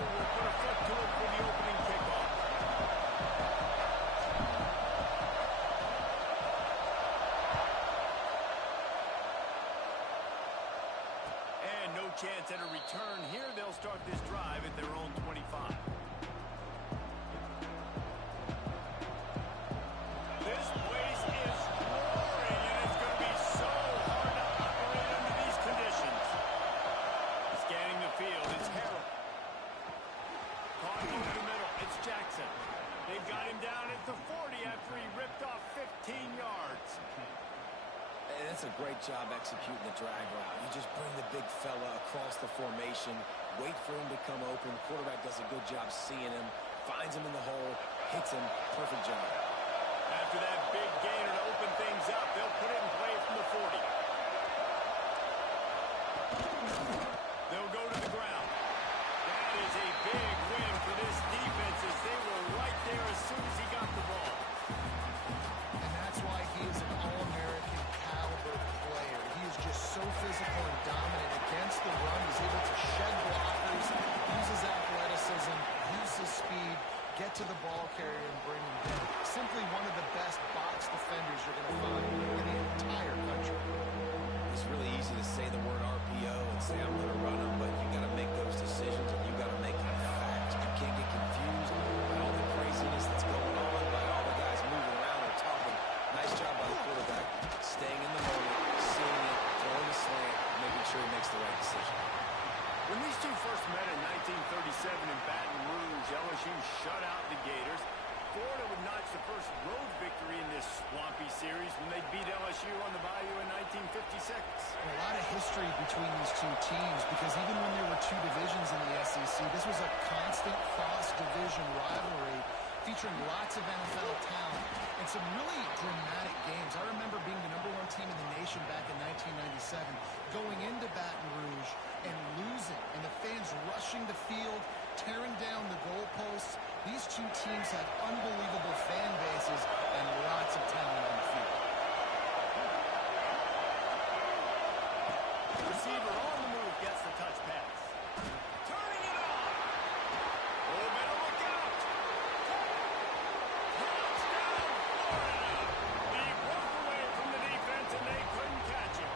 will put a foot to it for the opening kickoff. And no chance at a return here. They'll start this drive at their own 25. This place is roaring, and it's going to be so hard to operate under these conditions. Scanning the field, it's Harrell. Caught over the middle, it's Jackson. They've got him down at the 40 after he ripped off 15 yards. Hey, that's a great job executing the drag route. You just bring the big fella across the formation, wait for him to come open. The quarterback does a good job seeing him, finds him in the hole, hits him. Perfect job. After that big gainer to open things up, they'll put it in play from the 40. They'll go to the ground. That is a big win for this defense as they were right there as soon as he got the ball. And that's why he is an All-American caliber player. He is just so physical and dominant against the run. He's able to shed blockers, use his athleticism, use his speed, get to the ball carrier and bring him down. Simply one of the best box defenders you're going to find in the entire country. It's really easy to say the word RPO and say I'm going to run them, but you got to make those decisions and you got to make them fast. You can't get confused by all the craziness that's going on, by all the guys moving around or talking. Nice job by the quarterback, staying in the moment, seeing it, throwing the slant, making sure he makes the right decision. When these two first met in 1937 in Baton Rouge, LSU shut out the Gators. Florida would notch the first road victory in this swampy series when they beat LSU on the Bayou in 1956. And a lot of history between these two teams because even when there were two divisions in the SEC, this was a constant cross-division rivalry featuring lots of NFL talent and some really dramatic games. I remember being the #1 team in the nation back in 1997, going into Baton Rouge and losing, and the fans rushing the field, tearing down the goalposts. These two teams have unbelievable fan bases and lots of talent on the field. Receiver on the move gets the touch pass. Turning it on. Oh, better look out. Touchdown, Florida. He broke away from the defense, and they couldn't catch him.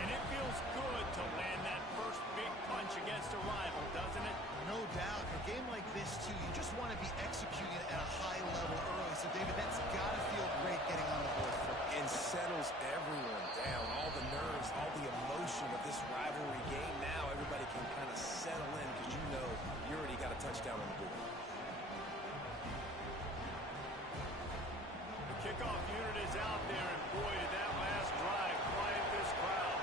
And it feels good to land that first big punch against a rival, doesn't it? No doubt. A game like this, too, you just want to be executing at a high level early. So, David, that's got to feel great getting on the board first. And settles everyone down. All the nerves, all the emotion of this rivalry game. Now everybody can kind of settle in because you know you already got a touchdown on the board. The kickoff unit is out there, and boy, did that last drive quiet this crowd.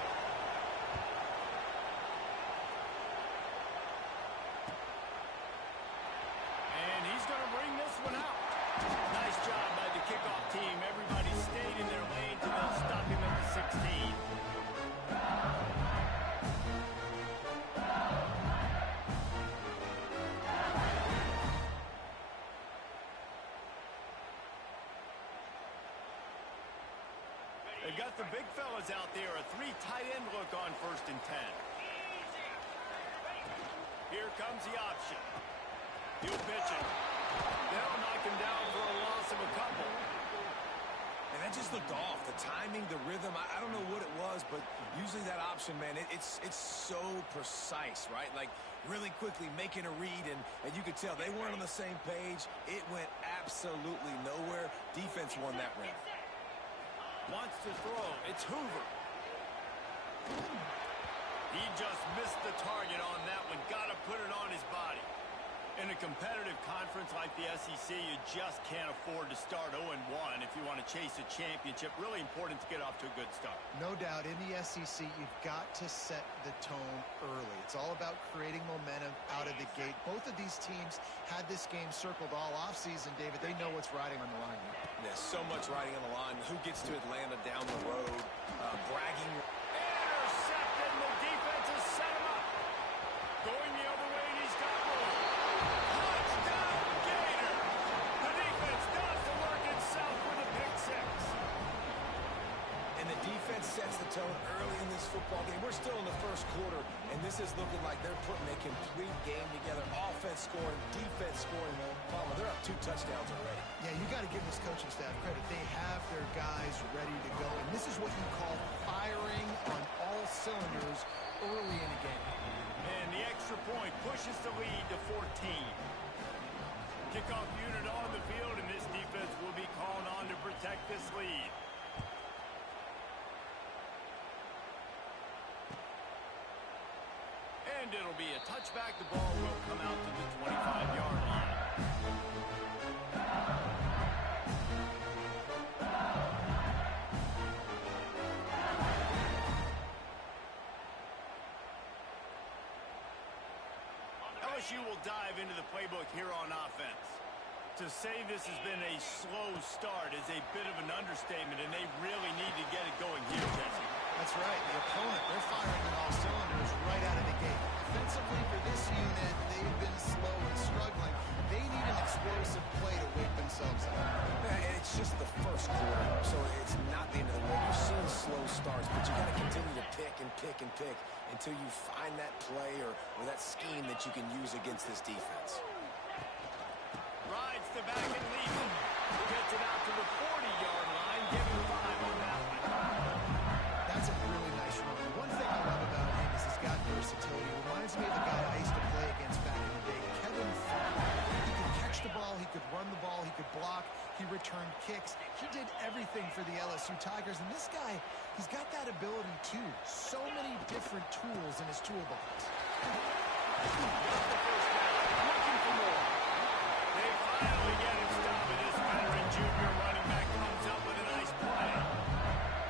And he's going to bring this one out. Nice job by the kickoff team. Everybody stayed in their lanes, and they'll stop him at the 16. They've got the big fellas out there. A 3 tight end look on 1st and 10. Here comes the option. He'll pitch it. They'll knock him down for a loss of a couple. And that just looked off. The timing, the rhythm, I don't know what it was, but usually that option, man, it's so precise, right? Like really quickly making a read, and you could tell they weren't on the same page. It went absolutely nowhere. Defense won that round. Wants to throw. It's Hoover. He just missed the target on that one. Got to put it on his body. In a competitive conference like the SEC, you just can't afford to start 0-1 if you want to chase a championship. Really important to get off to a good start. No doubt, in the SEC, you've got to set the tone early. It's all about creating momentum out of the gate. Both of these teams had this game circled all offseason, David. They know what's riding on the line here. There's so much riding on the line. Who gets to Atlanta down the road? Bragging. Intercepted, and the defense has set him up. Going the other way, and he's got room. Touchdown, Gator. The defense does the work itself with a pick six. And the defense sets the tone early in this football game. We're still in the first quarter, and this is looking like they're putting a complete game together. Offense scoring, defense scoring. Palmer, they're up 2 touchdowns already. Yeah, you got to give this coaching staff credit. They have their guys ready to go, and this is what you call firing on all cylinders early in a game. And the extra point pushes the lead to 14. Kickoff unit on the field, and this defense will be called on to protect this lead. And it'll be a touchback. The ball will come out to the 25-yard line. LSU will dive into the playbook here on offense. To say this has been a slow start is a bit of an understatement, and they really need to get it going here, Jesse. That's right. The opponent, they're firing on all cylinders right out of the gate. Defensively for this unit, they've been slow and struggling. They need an explosive play to wake themselves up. And it's just the first quarter, so it's not the end of the world. You've seen slow starts, but you got to continue to pick and pick and pick until you find that play or that scheme that you can use against this defense. Rides the back and leaves it. Gets it out to the 40-yard line, giving 5 on that one. That's a really nice run. One thing I love about him is he's got versatility. Reminds me of the guy I used to play against back in the day, Kevin Farmer. He could catch the ball, he could run the ball, he could block, he returned kicks. He did everything for the LSU Tigers, and this guy, he's got that ability too. So many different tools in his toolbox. Got the first down, looking for more. They finally get it stopped, and this veteran junior running back comes up with a nice play.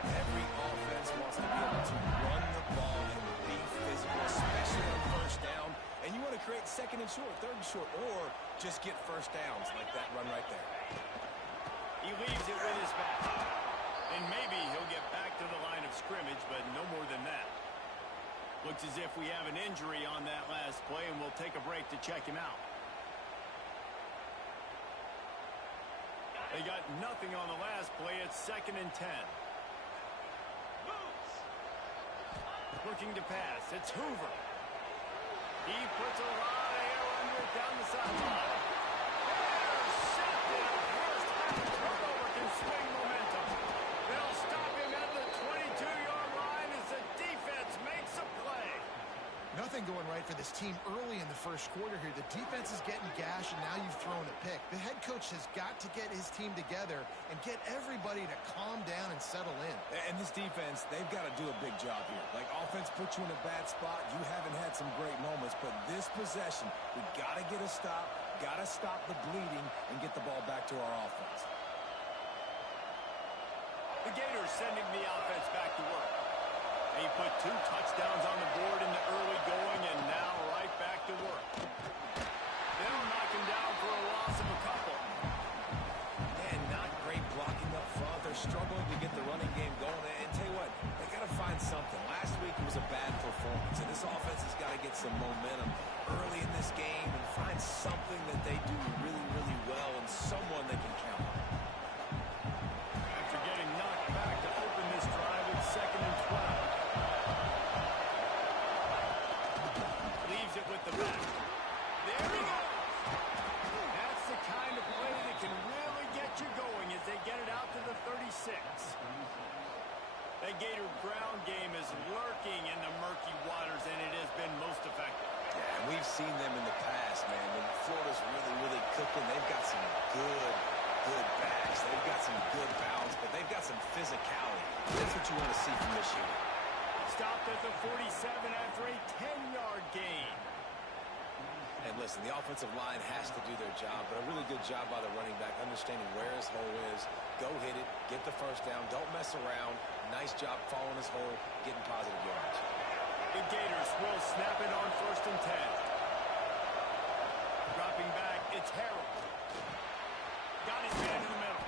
Every offense wants to be able to run the ball and be physical, especially on first down. And you want to create second and short, third and short, or just get first downs like that run right there. He leaves it with his back. And maybe he'll get back to the line of scrimmage, but no more than that. Looks as if we have an injury on that last play, and we'll take a break to check him out. They got nothing on the last play. It's 2nd and 10. Looking to pass. It's Hoover. He puts a lot of air under it down the sideline. Intercepted. First half turnover can swing momentum. They'll stop him at the 22-yard line as the defense makes a play. Nothing going right for this team early in the first quarter here. The defense is getting gashed, and now you've thrown a pick. The head coach has got to get his team together and get everybody to calm down and settle in. And this defense, they've got to do a big job here. Like, offense put you in a bad spot. You haven't had some great moments, but this possession, we got to get a stop, got to stop the bleeding, and get the ball back to our offense. The Gators sending the offense back to work. He put 2 touchdowns on the board in the early going, and now right back to work. They'll knock him down for a loss of a couple. And not great blocking up front. They're struggling to get the running game going. And tell you what, they got to find something. Last week it was a bad performance, and this offense has got to get some momentum early in this game and find something that they do really, really well and someone they can count on. After getting knocked back to open this drive, it's 2nd and 12. Leaves it with the back. There he goes. That's the kind of play that can really get you going as they get it out to the 36. That Gator ground game is lurking in the murky waters, and it has been most effective. Yeah, and we've seen them in the past, man. When Florida's really, really cooking, they've got some good backs. They've got some good balance, but they've got some physicality. That's what you want to see from this unit. Stopped at the 47 after a 10-yard gain. And listen, the offensive line has to do their job, but a really good job by the running back, understanding where his hole is. Go hit it, get the first down, don't mess around. Nice job following his hole, getting positive yards. The Gators will snap it on 1st and 10. Dropping back, it's Harrell. Got his man in the middle.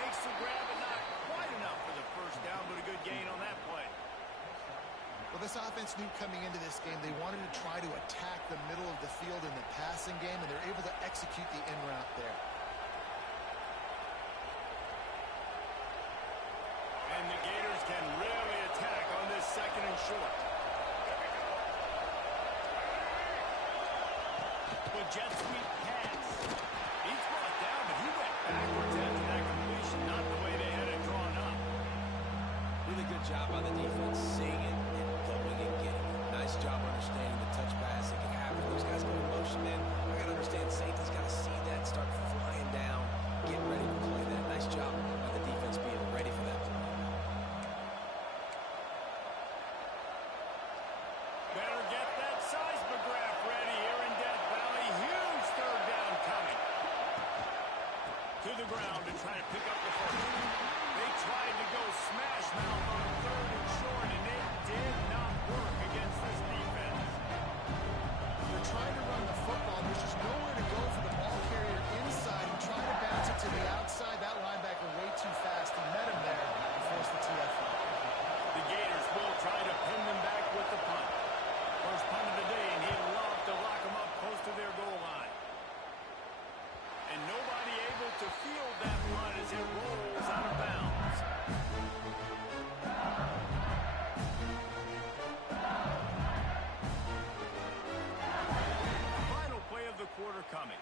Makes the grab, but not quite enough for the first down, but a good gain on that play. Well, this offense knew coming into this game they wanted to try to attack the middle of the field in the passing game, and they're able to execute the in route there. And the Gators can really attack on this 2nd jet sweep pass. He's brought down, but he went backwards after that completion, not the way they had it drawn up. Really good job by the defense, seeing it and going and getting it. Nice job understanding the touch pass. It can happen. Those guys go in motion, man. I got to understand safety's got to see that, start flying down, get ready to play that. Nice job by the defense being ready for that play. Better get that seismograph ready here in Death Valley. Huge third down coming. To the ground to try to pick up the first. They tried to go smash mouth on third and short, and it did not work against this defense. They're trying to run the football. There's just nowhere to go for the ball carrier inside and try to bounce it to the outside. That linebacker way too fast. He met him there and forced the TFL. The Gators will try to pin them back with the punt. First punt of the day, and he'd love to lock them up close to their goal line. And nobody able to field that punt as it rolls out of bounds. Final play of the quarter coming.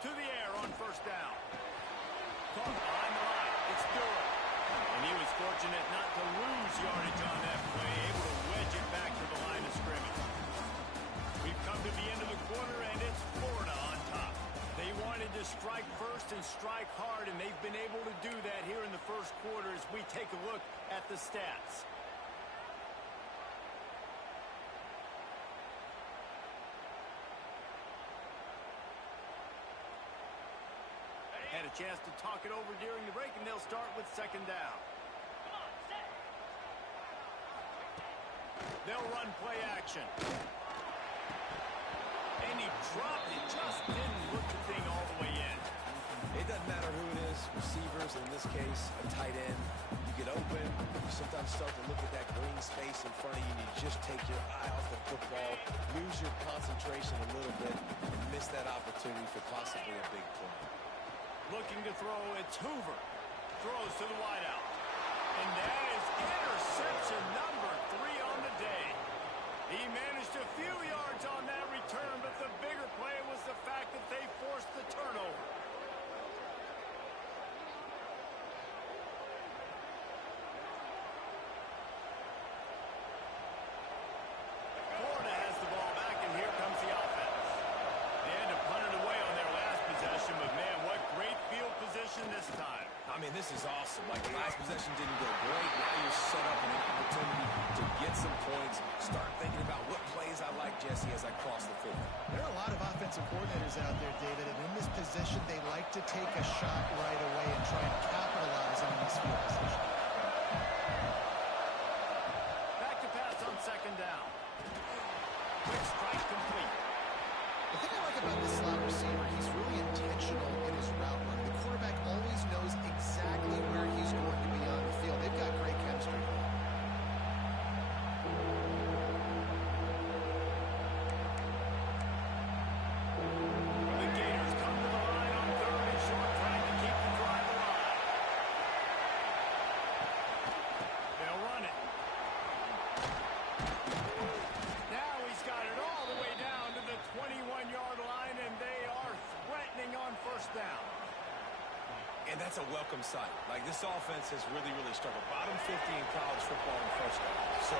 To the air on first down. Caught behind the line. It's Durham. And he was fortunate not to lose yardage on that play, able to wedge it back to the line of scrimmage. We've come to the end of the quarter, and it's Florida on top. They wanted to strike first and strike hard, and they've been able to do that here in the first quarter as we take a look at the stats. Had a chance to talk it over during the break, and they'll start with second down. They'll run play action. And he dropped it, just didn't look the thing all the way in. It doesn't matter who it is, receivers, in this case, a tight end. You get open, you sometimes start to look at that green space in front of you, and you just take your eye off the football, lose your concentration a little bit, and miss that opportunity for possibly a big play. Looking to throw, it's Hoover. Throws to the wideout. And that is interception number 3 on the day. He managed a few yards on that return, but the bigger play was the fact that they forced the turnover. Florida has the ball back, and here comes the offense. They had to punt it away on their last possession, but man, what great field position this time. I mean, this is awesome. Like, the last possession didn't go great. Now you're set up in an opportunity to get some points. Start thinking about what plays I like, Jesse, as I cross the field. There are a lot of offensive coordinators out there, David, and in this position, they like to take a shot right away and try and capitalize on this field position. Back to pass on second down. Quick strike complete. The thing I like about this slot receiver, he's really intentional in his route running. The quarterback always knows exactly where he's going to be on the field. They've got great chemistry. The Gators come to the line on third and short, trying to keep the drive alive. They'll run it. Now he's got it all the way down to the 21-yard line, and they are threatening on first down. And that's a welcome sight. Like, this offense has really, really struggled. Bottom 50 in college football in first down. So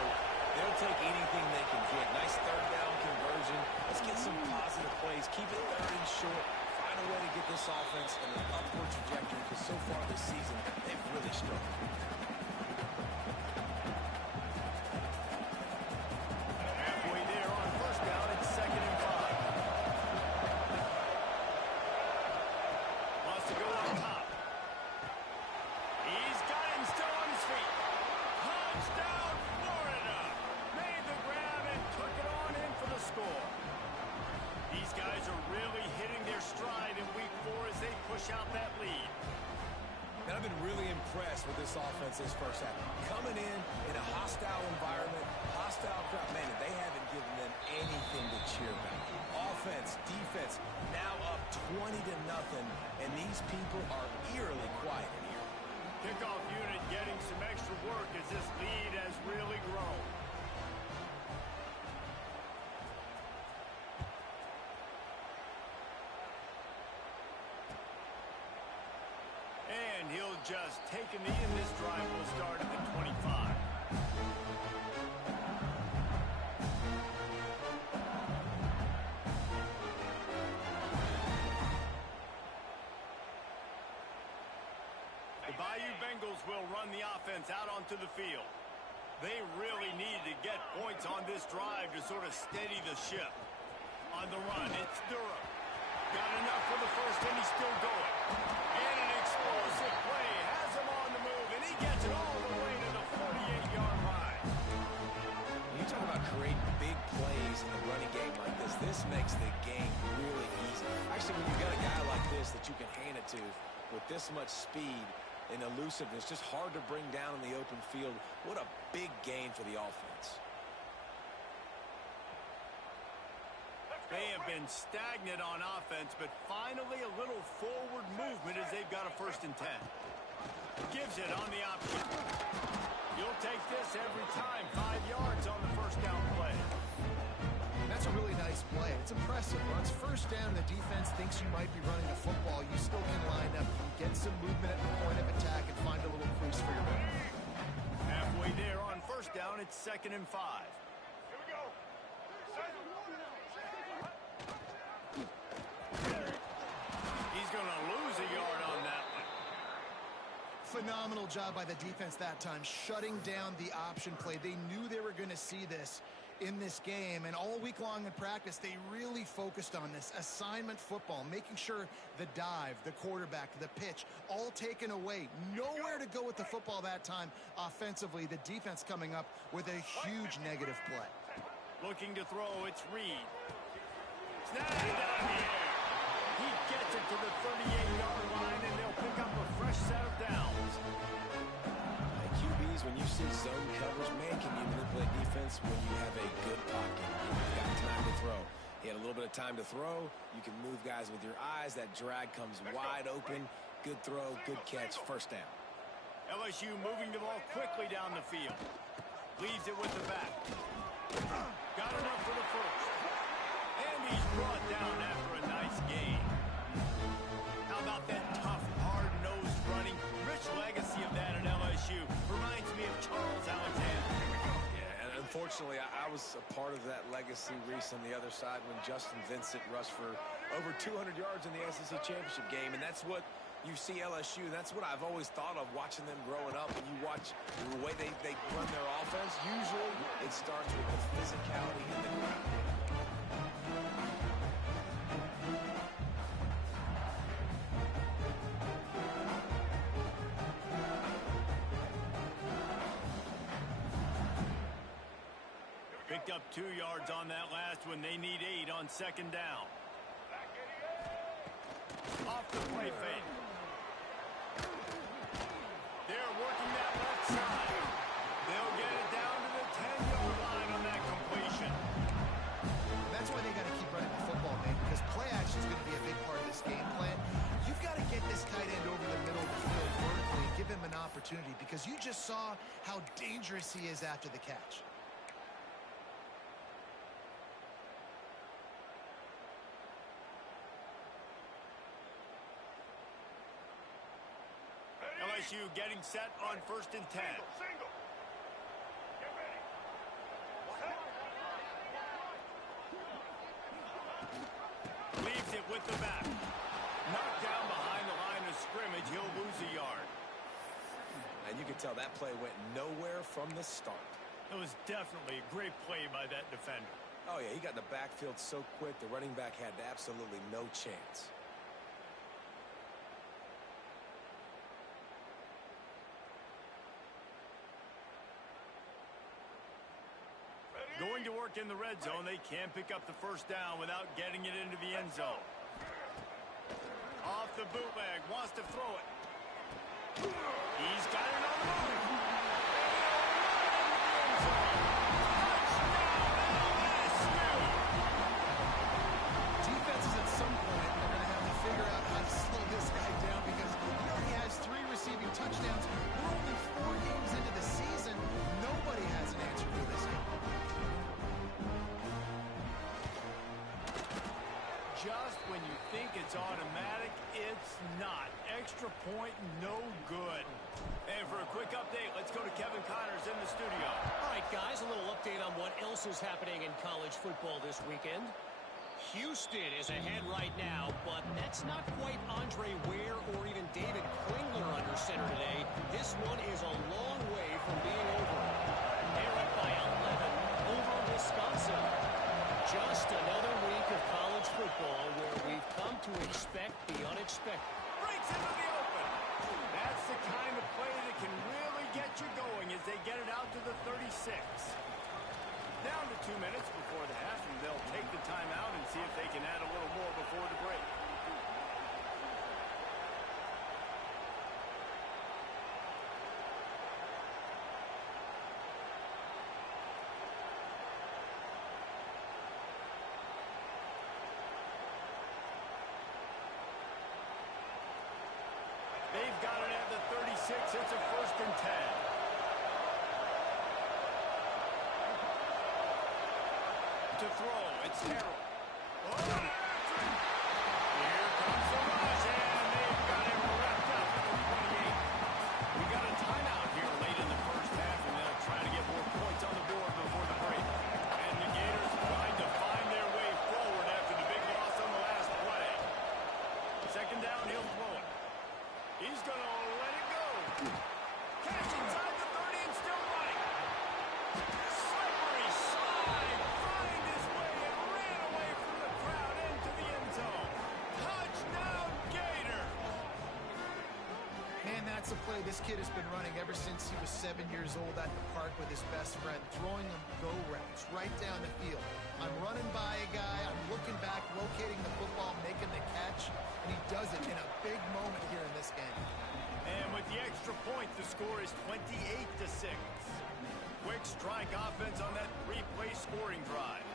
they'll take anything they can get. Nice third down conversion. Let's get some positive plays. Keep it third and short. Find a way to get this offense in an upward trajectory, because so far this season, they've really struggled. Halfway there on first down, it's second and 5. Wants to go on top. He's got him still on his feet. Touchdown, Florida. Made the grab and took it on in for the score. These guys are really hitting their stride in week 4 as they push out that lead. And I've been really impressed with this offense this first half. Coming in a hostile environment, hostile crowd, man, they haven't given them anything to cheer about. Offense, defense, now up 20-0, and these people are eerily quiet here. Kickoff unit getting some extra work as this lead has really grown. just taking the in. This drive will start at the 25. The Bayou Bengals will run the offense out onto the field. They really need to get points on this drive to sort of steady the ship. On the run, it's Durham. Got enough for the first, and he's still going. And an explosive play has him on the move, and he gets it all the way to the 48-yard line. When you talk about creating big plays in the running game like this makes the game really easy. Actually, when you got a guy like this that you can hand it to with this much speed and elusiveness, just hard to bring down in the open field. What a big gain for the offense. They have been stagnant on offense, but finally a little forward movement as they've got a 1st and 10. Gives it on the option. You'll take this every time. 5 yards on the 1st down play. That's a really nice play. It's impressive. Once 1st down, the defense thinks you might be running the football. You still can line up, get some movement at the point of attack, and find a little crease for your man. Halfway there on 1st down, it's 2nd and 5. Here we go. He's going to lose a yard on that one. Phenomenal job by the defense that time, shutting down the option play. They knew they were going to see this in this game, and all week long in practice, they really focused on this assignment football, making sure the dive, the quarterback, the pitch, all taken away. Nowhere to go with the football that time offensively. The defense coming up with a huge negative play. Looking to throw, it's Reed. Snagged out of the air. He gets it to the 38-yard line, and they'll pick up a fresh set of downs. QBs, when you see zone coverage, man, can you manipulate defense when you have a good pocket? You've got time to throw. He had a little bit of time to throw. You can move guys with your eyes. That drag comes wide open. Good throw, good catch, 1st down. LSU moving the ball quickly down the field. Leaves it with the back. Got enough for the 1st. And he's brought down after a nice gain. How about that tough, hard-nosed running? Rich legacy of that at LSU. Reminds me of Charles Alexander. Yeah, and unfortunately, I was a part of that legacy, Reese, on the other side when Justin Vincent rushed for over 200 yards in the SEC championship game, and that's what you see LSU. That's what I've always thought of watching them growing up. When you watch the way they run their offense, usually it starts with the physicality in the ground. Picked up 2 yards on that last one. They need 8 on 2nd down. Off the play fake. They're working that left side. They'll get it down to the 10-yard line on that completion. That's why they got to keep running the football, man, because play action is going to be a big part of this game plan. You've got to get this tight end over the middle of the field vertically and give him an opportunity, because you just saw how dangerous he is after the catch. LSU getting set on 1st and 10. Single. Get ready. Leaves it with the back. Knocked down behind the line of scrimmage. He'll lose a yard. And you can tell that play went nowhere from the start. It was definitely a great play by that defender. Oh, yeah, he got in the backfield so quick, the running back had absolutely no chance. Going to work in the red zone. They can't pick up the 1st down without getting it into the end zone. Off the bootleg. Wants to throw it. He's got it on the move. Defenses at some point are going to have to figure out how to slow this guy down, because he already has 3 receiving touchdowns. We're only 4 games into the season. Nobody has an answer for this game. Just when you think it's automatic, it's not. extra point, no good. And for a quick update, let's go to Kevin Connors in the studio. All right, guys, a little update on what else is happening in college football this weekend. Houston is ahead right now, but that's not quite Andre Ware or even David Klingler under center today. This one is a long way from being over. They're up by 11 over Wisconsin. Just another week of college football where we've come to expect the unexpected. Breaks into the open. That's the kind of play that can really get you going as they get it out to the 36. Down to 2 minutes before the half, and they'll take the timeout and see if they can add a little more before the break. They've got it at the 36. It's a 1st and 10. To throw, it's Harrell. Oh, here comes the rush, and they've got him wrapped up at the 28. We got a timeout here late in the first half, and they'll try to get more points on the board before the break. And the Gators trying to find their way forward after the big loss on the last play. 2nd down, he'll throw it. He's going to let it go. Catch inside the 30 and still running. Slippery slide. Find his way and ran away from the crowd into the end zone. Touchdown, Gator. Man, that's a play this kid has been running ever since he was 7 years old at the park with his best friend, throwing him go routes right down the field. I'm running by a guy, I'm looking back, locating the football, making the catch, and he does it in a big moment here in this game. And with the extra point, the score is 28-6. Quick strike offense on that 3-play scoring drive.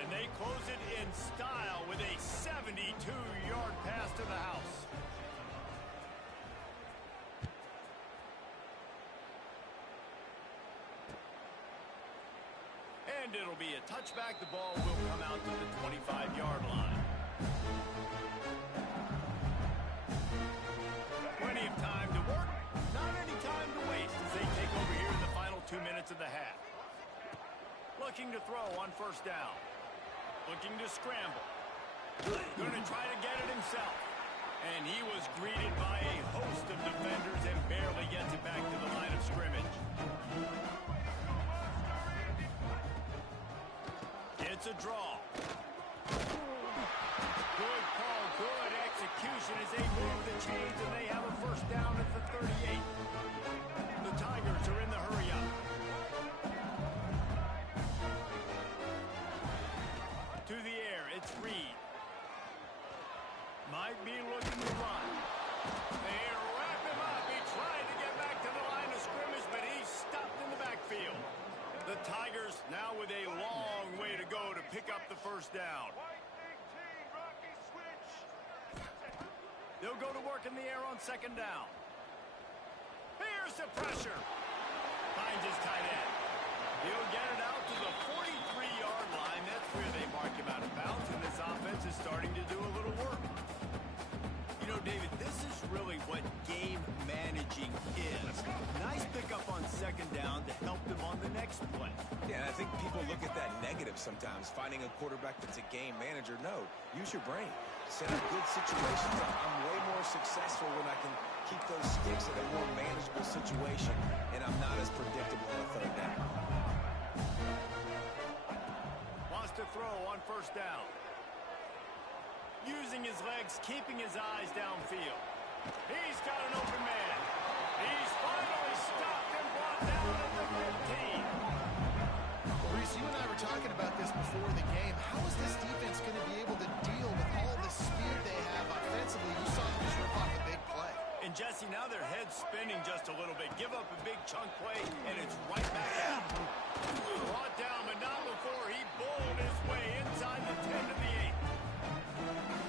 And they close it in style with a 72-yard pass to the house. And it'll be a touchback. The ball will come out to the 25-yard line. Plenty of time to work, not any time to waste as they take over here in the final 2 minutes of the half. Looking to throw on 1st down. Looking to scramble. Going to try to get it himself. And he was greeted by a host of defenders and barely gets it back to the line of scrimmage. It's a draw. Good call, good execution as they move the chains and they have a 1st down at the 38. The Tigers are in the hurry-up. To the air, it's Reed. Might be looking to run. They wrap him up. He tried to get back to the line of scrimmage, but he's stopped in the backfield. The Tigers now with a long way to go to pick up the 1st down. They'll go to work in the air on 2nd down. Here's the pressure. Finds his tight end. He'll get it out to the 43-yard line. That's where they mark him out of bounds, and this offense is starting to do a little work. You know, David, this is really what game managing is. Nice pickup on 2nd down to help them on the next play. Yeah, and I think people look at that negative sometimes, finding a quarterback that's a game manager. No, use your brain. Set up good situations. I'm way more successful when I can keep those sticks in a more manageable situation, and I'm not as predictable on a 3rd down. Wants to throw on 1st down. Using his legs, keeping his eyes downfield. He's got an open man. He's finally stopped and brought down at the 15. Reese, you and I were talking about this before the game. How is this defense going to be able to deal with all the speed they have offensively? You saw them just rip off a big play. And Jesse, now their head's spinning just a little bit. Give up a big chunk play, and it's right back out. Brought down, but not before he bowled his way inside the 10 to the 8.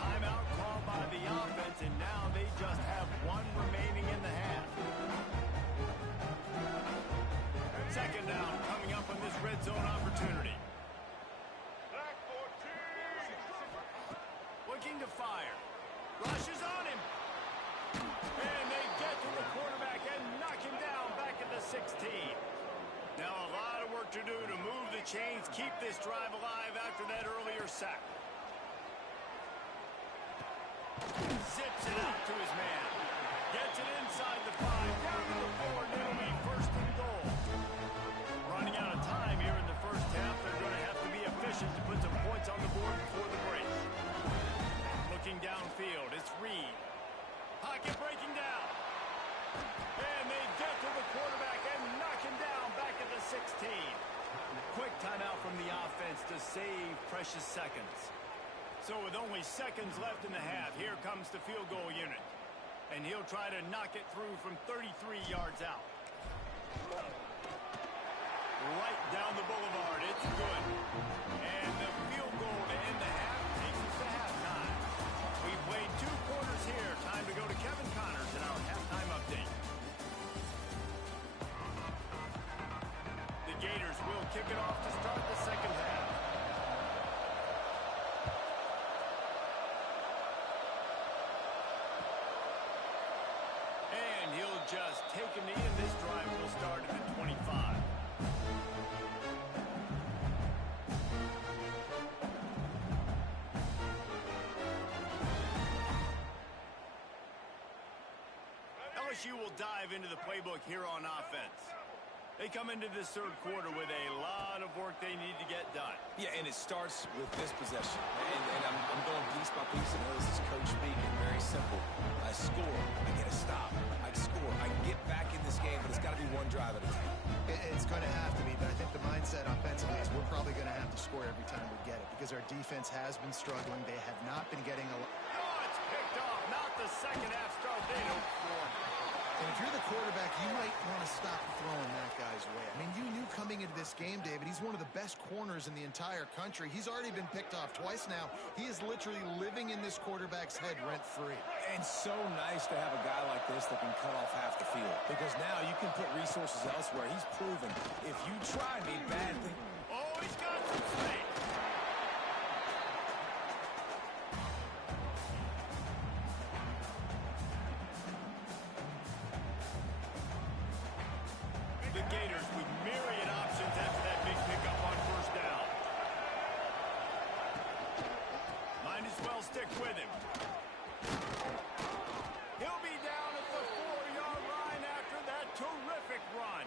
Timeout called by the offense, and now they just have one remaining in the half. 2nd down coming up on this red zone opportunity. Black 14. Looking to fire. Rushes on him. 16. Now a lot of work to do to move the chains, keep this drive alive after that earlier sack. Zips it out to his man. Gets it inside the 5, down to the 4, and it'll be first and goal. Running out of time here in the first half. They're going to have to be efficient to put some points on the board before the break. Looking downfield, it's Reed. Pocket breaking down. And they get to the quarterback and knock him down back at the 16. Quick timeout from the offense to save precious seconds. So with only seconds left in the half, here comes the field goal unit. And he'll try to knock it through from 33 yards out. Right down the boulevard. It's good. And the field goal to end the half takes us to halftime. We've played 2 quarters here. Time to go to Kevin Connors in our halftime update. The Gators will kick it off to start the second half. And he'll just take a knee, and this drive will start at the 25. LSU will dive into the playbook here on offense. They come into this third quarter with a lot of work they need to get done. Yeah, and it starts with this possession. And I'm going piece by piece. I know this is coach speaking. Very simple. I score. I get a stop. I score. I get back in this game, but it's got to be one drive at a time. It's going to have to be, but I think the mindset offensively is we're probably going to have to score every time we get it because our defense has been struggling. They have not been getting a lot. Oh, it's picked off. Not the second half start they don't for. And if you're the quarterback, you might want to stop throwing that guy's way. I mean, you knew coming into this game, David, he's one of the best corners in the entire country. He's already been picked off twice now. He is literally living in this quarterback's head rent-free. And so nice to have a guy like this that can cut off half the field. Because now you can put resources elsewhere. He's proven if you try me, bad thing. Oh, he's got some space. The Gators with myriad options after that big pickup on first down. Might as well stick with him. He'll be down at the 4-yard line after that terrific run.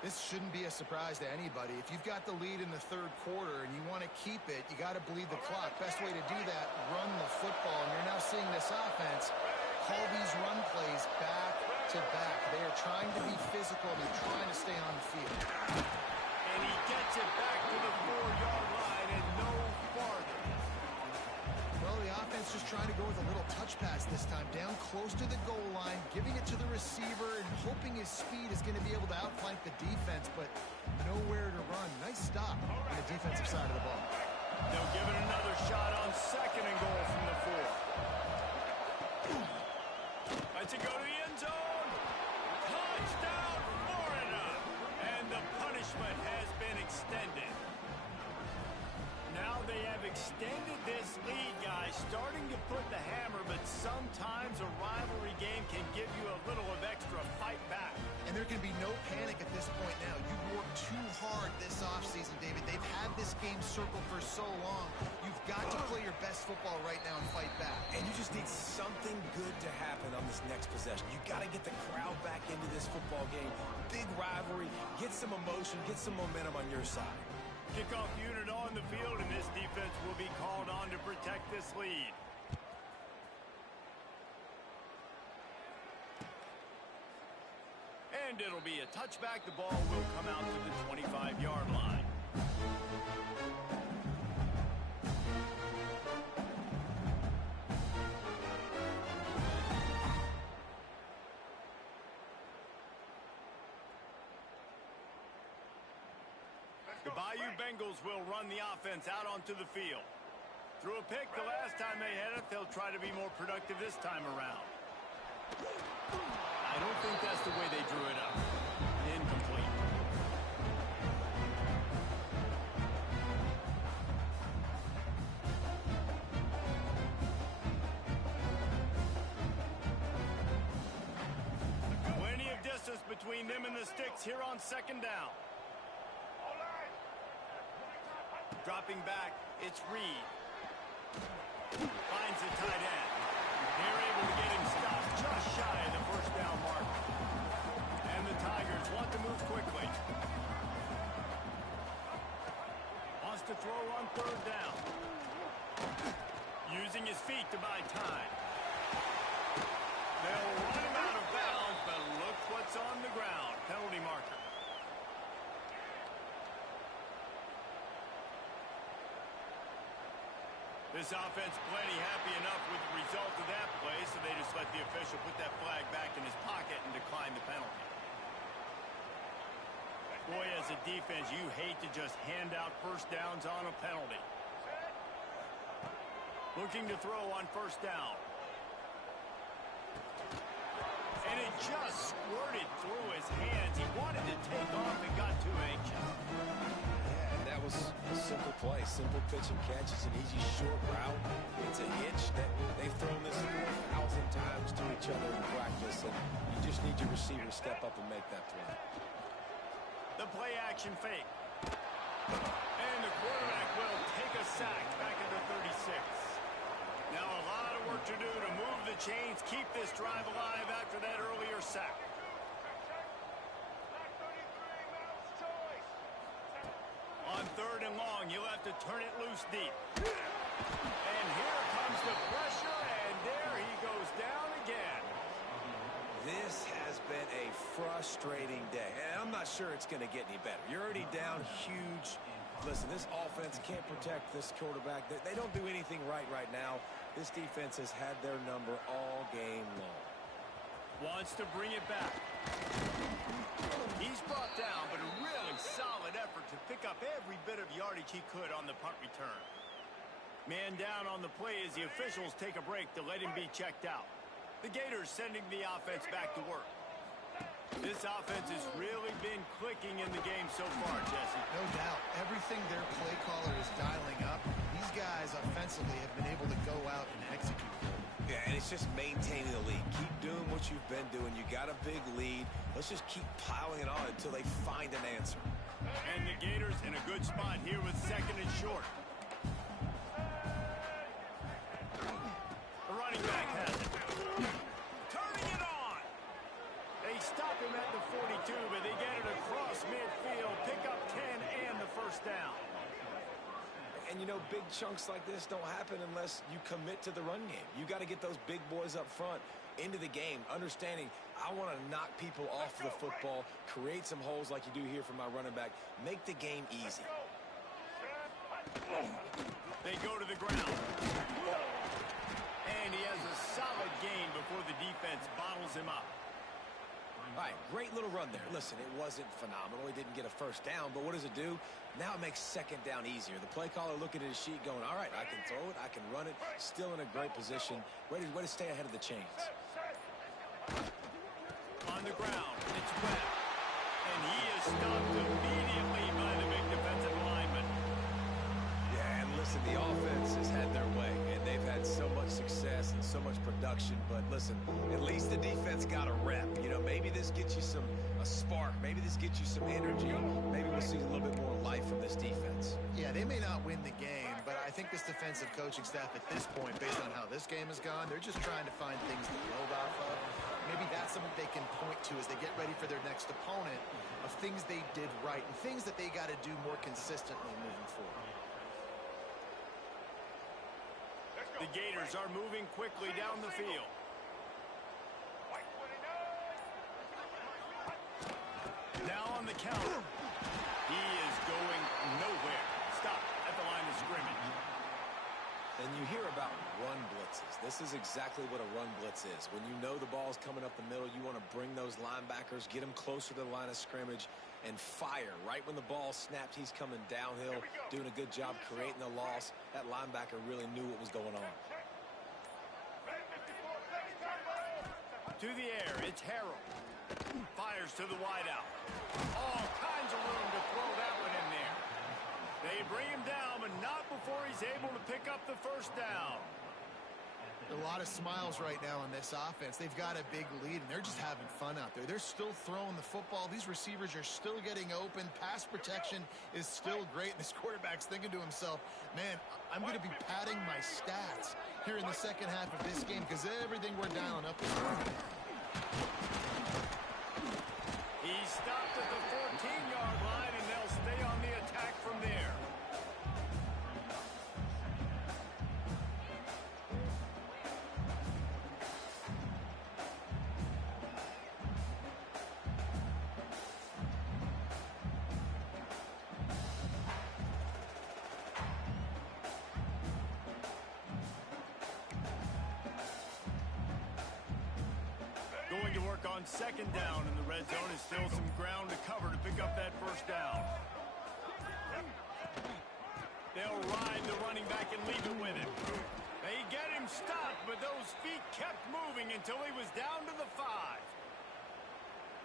This shouldn't be a surprise to anybody. If you've got the lead in the third quarter and you want to keep it, you got to bleed the clock. Best way to do that, run the football. And you're now seeing this offense call these run plays back to back. They are trying to be physical. They're trying to stay on the field. And he gets it back to the 4-yard line and no farther. Well, the offense just trying to go with a little touch pass this time. Down close to the goal line, giving it to the receiver and hoping his speed is going to be able to outflank the defense, but nowhere to run. Nice stop on the defensive side of the ball. They'll give it another shot on second and goal from the 4. Lets it go to the end zone. Touchdown, Florida. And the punishment has been extended. Now they have extended this lead, guys, starting to put the hammer, but sometimes a rivalry game can give you a little of extra fight back. And there can be no panic at this point now. You've worked too hard this offseason, David. They've had this game circled for so long. You've got to play your best football right now and fight back. And you just need something good to happen on this next possession. You got to get the crowd back into this football game. Big rivalry. Get some emotion. Get some momentum on your side. Kickoff unit on the field, and this defense will be called on to protect this lead. And it'll be a touchback. The ball will come out to the 25-yard line. The Bayou Bengals will run the offense out onto the field. Threw a pick the last time they had it. They'll try to be more productive this time around. I don't think that's the way they drew it up. Incomplete. Plenty of distance between between them and the sticks here on second down. Dropping back, it's Reed. Finds the tight end. They're able to get him stopped just shy of the first down mark. And the Tigers want to move quickly. Wants to throw on third down. Using his feet to buy time. They'll run him out of bounds, but look what's on the ground. Penalty marker. This offense plenty happy enough with the result of that play, so they just let the official put that flag back in his pocket and decline the penalty. Boy, as a defense, you hate to just hand out first downs on a penalty. Looking to throw on first down. And it just squirted through his hands. He wanted to take off and got too anxious. Yeah, and that was a simple play. Simple pitch and catch. It's an easy short route. It's a hitch that they've thrown this 4,000 times to each other in practice, and you just need your receiver to step up and make that play. The play action fake. And the quarterback will take a sack back at the 36. Now a lot of work to do to move the chains, keep this drive alive after that earlier sack. On third and long, you'll have to turn it loose deep. And here comes the pressure, and there he goes down again. This has been a frustrating day, and I'm not sure it's going to get any better. You're already down huge. Listen, this offense can't protect this quarterback. They don't do anything right now. This defense has had their number all game long. Wants to bring it back. He's brought down, but a really solid effort to pick up every bit of yardage he could on the punt return. Man down on the play as the officials take a break to let him be checked out. The Gators sending the offense back to work. This offense has really been clicking in the game so far, Jesse. No doubt. Everything their play caller is dialing up, these guys offensively have been able to go out and execute. Yeah, and it's just maintaining the lead. Keep doing what you've been doing. You got a big lead. Let's just keep piling it on until they find an answer. And the Gators in a good spot here with second and short. The running back has it. Turning it on. They stop him at the 42, but they get it across midfield. Pick up 10 and the first down. And, you know, big chunks like this don't happen unless you commit to the run game. You got to get those big boys up front into the game, understanding I want to knock people off the football, create some holes like you do here for my running back, make the game easy. They go to the ground. And he has a solid gain before the defense bottles him up. All right, great little run there. Listen, it wasn't phenomenal. He didn't get a first down, but what does it do? Now it makes second down easier. The play caller looking at his sheet going, all right, I can throw it, I can run it, still in a great position, ready to stay ahead of the chains. On the ground, it's Webb. And he is stopped immediately by the big defensive lineman. Yeah, and listen, the offense has had their way, and they've had so much success and so much production, but listen, at least the defense got a rep. You know, maybe this gets you a spark. Maybe this gets you some energy. Maybe we'll see a little bit more life from this defense. Yeah, they may not win the game, but I think this defensive coaching staff at this point, based on how this game has gone, they're just trying to find things to build off of. Maybe that's something they can point to as they get ready for their next opponent of things they did right and things that they got to do more consistently moving forward. The Gators are moving quickly down the field. Now on the counter. He is going nowhere. Stop at the line of scrimmage. And you hear about run blitzes. This is exactly what a run blitz is. When you know the ball's coming up the middle, you want to bring those linebackers, get them closer to the line of scrimmage, and fire. Right when the ball snapped, he's coming downhill, doing a good job creating a loss. That linebacker really knew what was going on. To the air, it's Harrell. Fires to the wideout. All kinds of room to throw that one in there. They bring him down, but not before he's able to pick up the first down. A lot of smiles right now on this offense. They've got a big lead, and they're just having fun out there. They're still throwing the football. These receivers are still getting open. Pass protection is still great, and this quarterback's thinking to himself, man, I'm going to be padding my stats here in the second half of this game because everything we're dialing up is working. He stopped at the 14-yard line, and they'll stay on the attack from there. Going to work on second down in the red zone is still some ground to cover to pick up that first down. They'll ride the running back and leave it with him. They get him stopped, but those feet kept moving until he was down to the 5.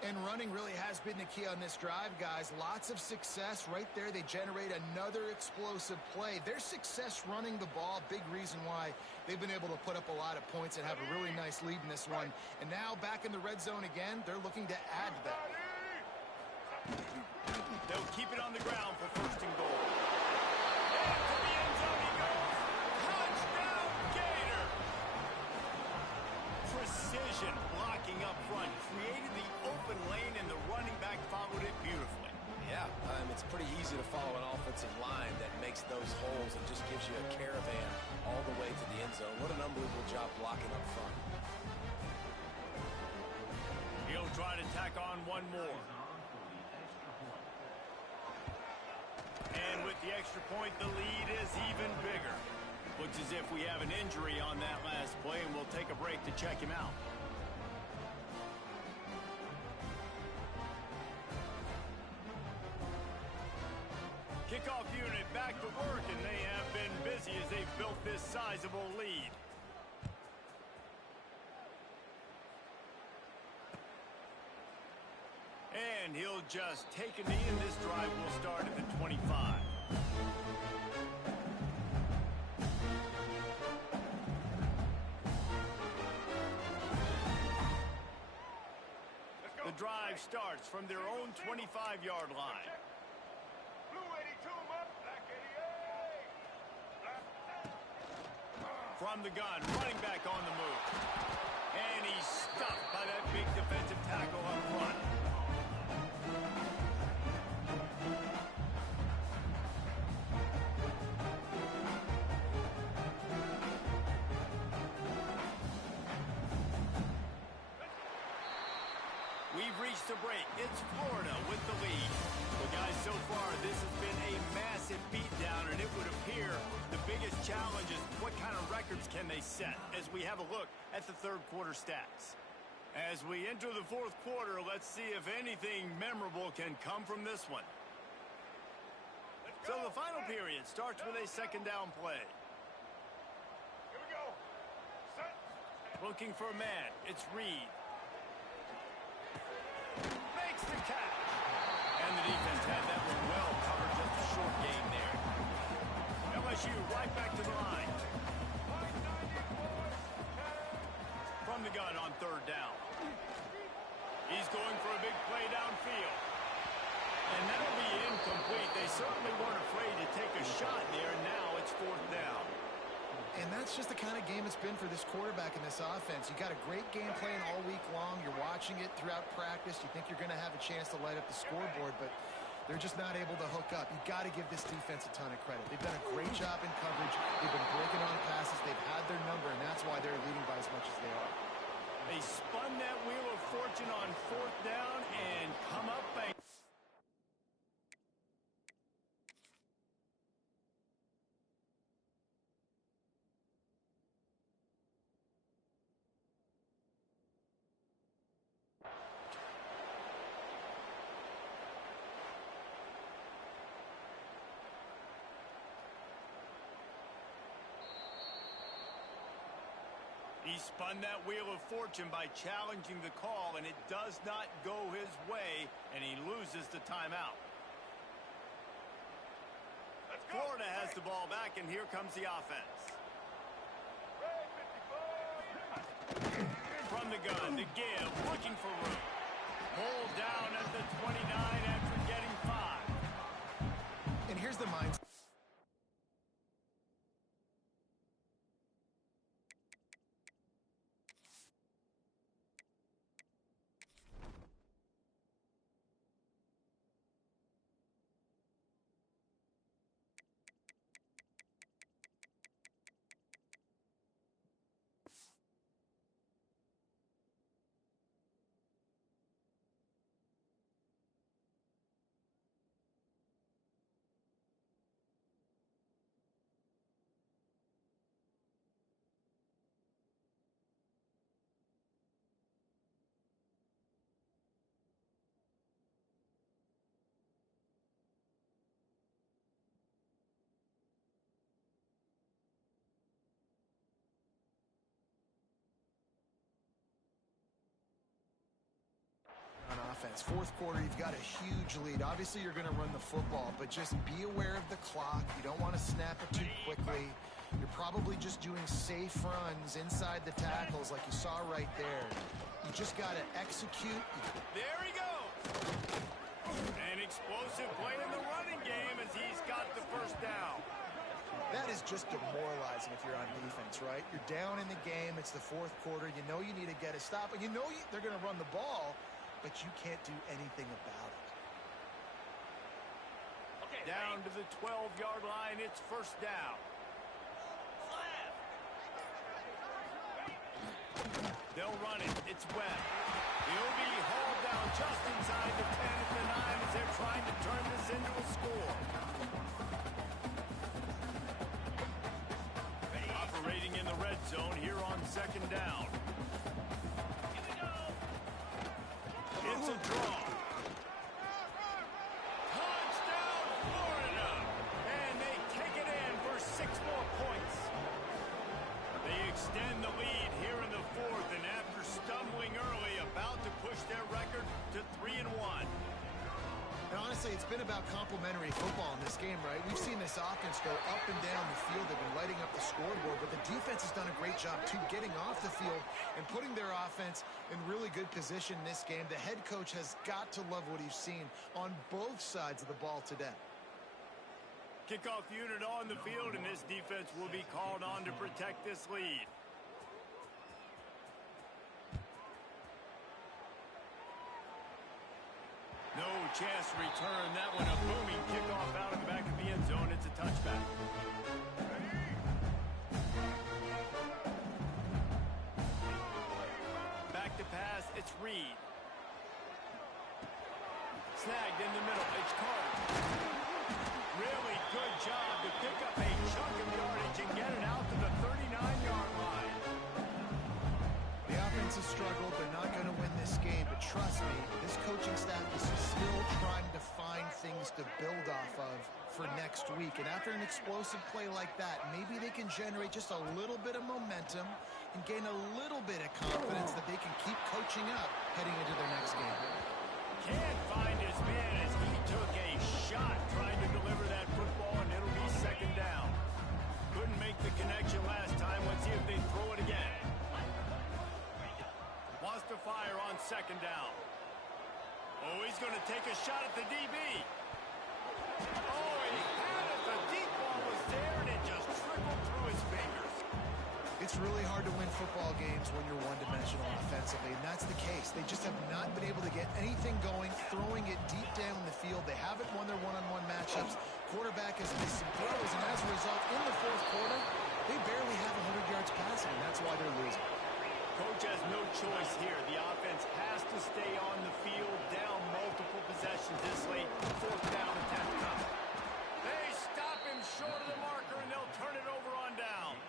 And running really has been the key on this drive, guys. Lots of success right there. They generate another explosive play. Their success running the ball, big reason why they've been able to put up a lot of points and have a really nice lead in this one. And now back in the red zone again, they're looking to add to that. They'll keep it on the ground for first and goal. And to the end zone he goes. Touchdown, Gator! Precision blocking up front created the open lane, and the running back followed it beautifully. Yeah, it's pretty easy to follow an offensive line that makes those holes and just gives you a caravan all the way to the end zone. What an unbelievable job blocking up front. He'll try to tack on one more. And with the extra point, the lead is even bigger. Looks as if we have an injury on that last play, and we'll take a break to check him out. Kickoff unit back to work, and they have been busy as they've built this sizable lead. And he'll just take a knee, and this drive will start at the 25. The drive starts from their own 25-yard line. Blue 82 up, black 88. From the gun, running back on the move. And he's stuffed by that big defensive tackle up front. We've reached a break. It's Florida with the lead. Well, guys, so far, this has been a massive beatdown, and it would appear the biggest challenge is what kind of records can they set as we have a look at the third quarter stats. As we enter the fourth quarter, let's see if anything memorable can come from this one. So the final period starts with a second down play. Here we go. Set. Looking for a man. It's Reed. Makes the catch. And the defense had that one well covered. Just a short gain there. LSU right back to the line. From the gun on third down. He's going for a big play downfield. And that'll be incomplete. They certainly weren't afraid to take a shot there. Now it's fourth down. And that's just the kind of game it's been for this quarterback in this offense. You got a great game plan all week long. You're watching it throughout practice. You think you're going to have a chance to light up the scoreboard, but they're just not able to hook up. You've got to give this defense a ton of credit. They've done a great job in coverage. They've been breaking on passes. They've had their number, and that's why they're leading by as much as they are. They spun that wheel of fortune on fourth down and come up bang. He spun that wheel of fortune by challenging the call, and it does not go his way, and he loses the timeout. Florida has the ball back, and here comes the offense. Red 55. From the gun, the give, looking for room. Pulled down at the 29 after getting 5. And here's the mindset. On offense. Fourth quarter, you've got a huge lead. Obviously, you're going to run the football, but just be aware of the clock. You don't want to snap it too quickly. You're probably just doing safe runs inside the tackles like you saw right there. You just got to execute. There he goes. An explosive play in the running game as he's got the first down. That is just demoralizing if you're on defense, right? You're down in the game. It's the fourth quarter. You know you need to get a stop. And you know they're going to run the ball, but you can't do anything about it. Okay, down to the 12-yard line. It's first down. They'll run it. It's Webb. He'll be hauled down just inside the 10 at the 9 as they're trying to turn this into a score. Operating in the red zone here on second down. It's a draw. Touchdown, Florida! And they kick it in for 6 more points. They extend the lead here in the fourth, and after stumbling early, about to push their record to 3-1. And honestly, it's been about complementary football in this game, right? We've seen this offense go up and down the field. They've been lighting up the scoreboard, but the defense has done a great job, too, getting off the field and putting their offense in really good position in this game. The head coach has got to love what he's seen on both sides of the ball today. Kickoff unit on the field, and this defense will be called on to protect this lead. No chance to return that one. A booming kickoff out of the back of the end zone. It's a touchback. Back to pass. It's Reed. Snagged in the middle. It's Carter. Really good job to pick up a chunk of yardage and get it out to the 39-yard line. The offense has struggled. They're not going to win this game, but trust me, this coaching staff is still trying to find things to build off of for next week. And after an explosive play like that, maybe they can generate just a little bit of momentum and gain a little bit of confidence that they can keep coaching up heading into their next game. Can't find his man as he took a shot trying to deliver that football, and it'll be second down. Couldn't make the connection last time. Let's see if they throw it again. Wants to fire on second down. Oh, he's going to take a shot at the DB. Oh, he had it. The deep ball was there, and it just trickled through his fingers. It's really hard to win football games when you're one-dimensional offensively, and that's the case. They just have not been able to get anything going, throwing it deep down the field. They haven't won their one-on-one matchups. Quarterback has missed some throws, and as a result, in the fourth quarter, they barely have 100 yards passing, and that's why they're losing. Coach has no choice here. The offense has to stay on the field, down multiple possessions this late. Fourth down attempt coming. They stop him short of the marker, and they'll turn it over on downs.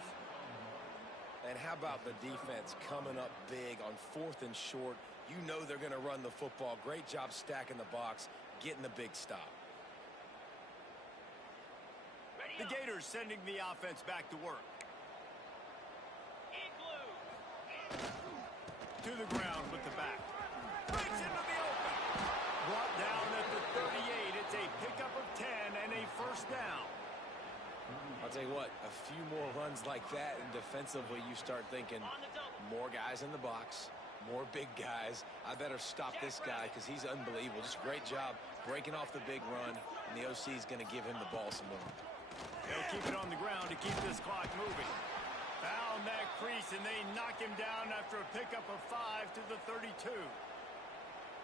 And how about the defense coming up big on fourth and short? You know they're going to run the football. Great job stacking the box, getting the big stop. The Gators sending the offense back to work. To the ground with the back. Breaks into the open. Brought down at the 38. It's a pickup of 10 and a first down. I'll tell you what, a few more runs like that, and defensively you start thinking, More guys in the box, more big guys. I better stop this guy because he's unbelievable. Just a great job breaking off the big run, and the OC is going to give him the ball some more. They'll keep it on the ground to keep this clock moving. Found that crease, and they knock him down after a pickup of 5 to the 32.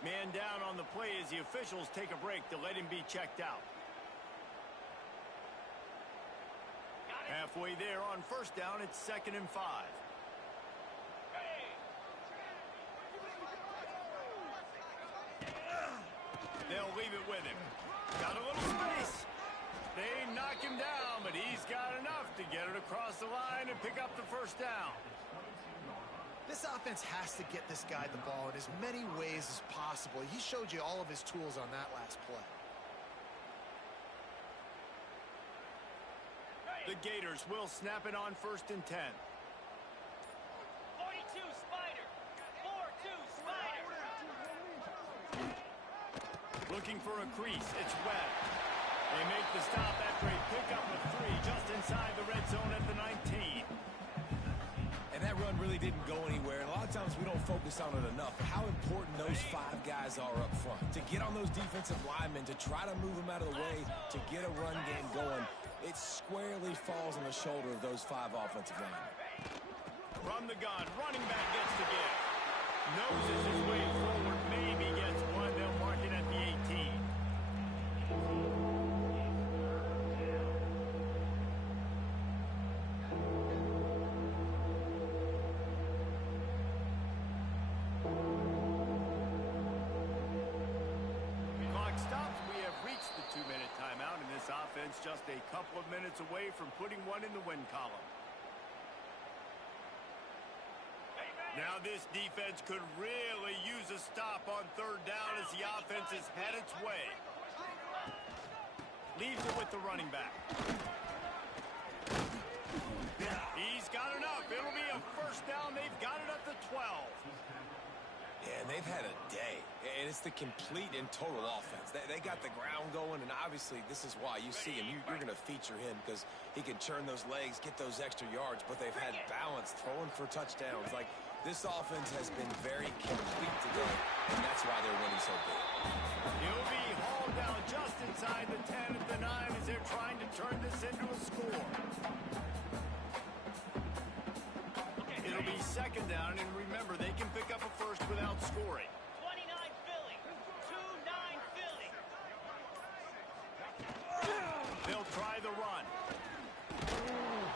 Man down on the play as the officials take a break to let him be checked out. Halfway there on first down, it's 2nd and 5. They'll leave it with him. Got a little space. They knock him down, but he's got enough to get it across the line and pick up the first down. This offense has to get this guy the ball in as many ways as possible. He showed you all of his tools on that last play. The Gators will snap it on 1st and 10. 42 Spider. 4-2 Spider. Looking for a crease. It's Webb. They make the stop after a pickup of 3 just inside the red zone at the 19. And that run really didn't go anywhere. And a lot of times we don't focus on it enough. How important those 5 guys are up front. To get on those defensive linemen, to try to move them out of the way, to get a run game going, it squarely falls on the shoulder of those 5 offensive linemen. From the gun, running back gets the give. Noses his way forward, maybe gets one. They'll mark it at the 18. Clock stops. We have reached the 2-minute timeout, and this offense just a couple of minutes away from putting one in the win column. Now this defense could really use a stop on 3rd down as the offense has had its way. Leaves it with the running back. He's got enough. It'll be a first down. They've got it at the 12. Yeah, and they've had a day. And it's the complete and total offense. They got the ground going, and obviously this is why you see him. You're going to feature him because he can churn those legs, get those extra yards, but they've had balance, throwing for touchdowns. Like, this offense has been very complete today, and that's why they're winning so big. He'll be hauled down just inside the 10 at the 9 as they're trying to turn this into a score. It'll be 2nd down, and remember, they can pick up a first without scoring. 29 Philly. 2-9 Philly. They'll try the run.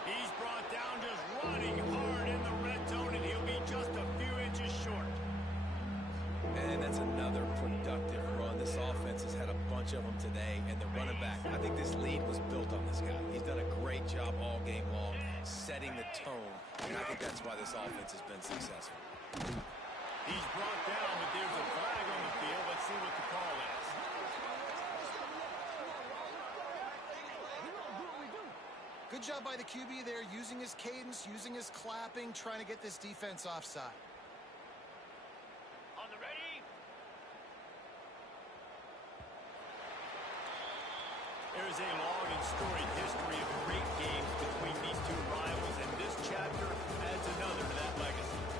He's brought down just running hard in the red zone, and he'll be just a few inches short. And that's another productive run. This offense has had a bunch of them today, and the running back, I think this lead was built on this guy. He's done a great job all game long, setting the tone, and I think that's why this offense has been successful. He's brought down, but there's a flag on the field. Let's see what the call is. Good job by the QB there, using his cadence, using his clapping, trying to get this defense offside. On the ready. There's a long and storied history of great games between these two rivals, and this chapter adds another to that legacy.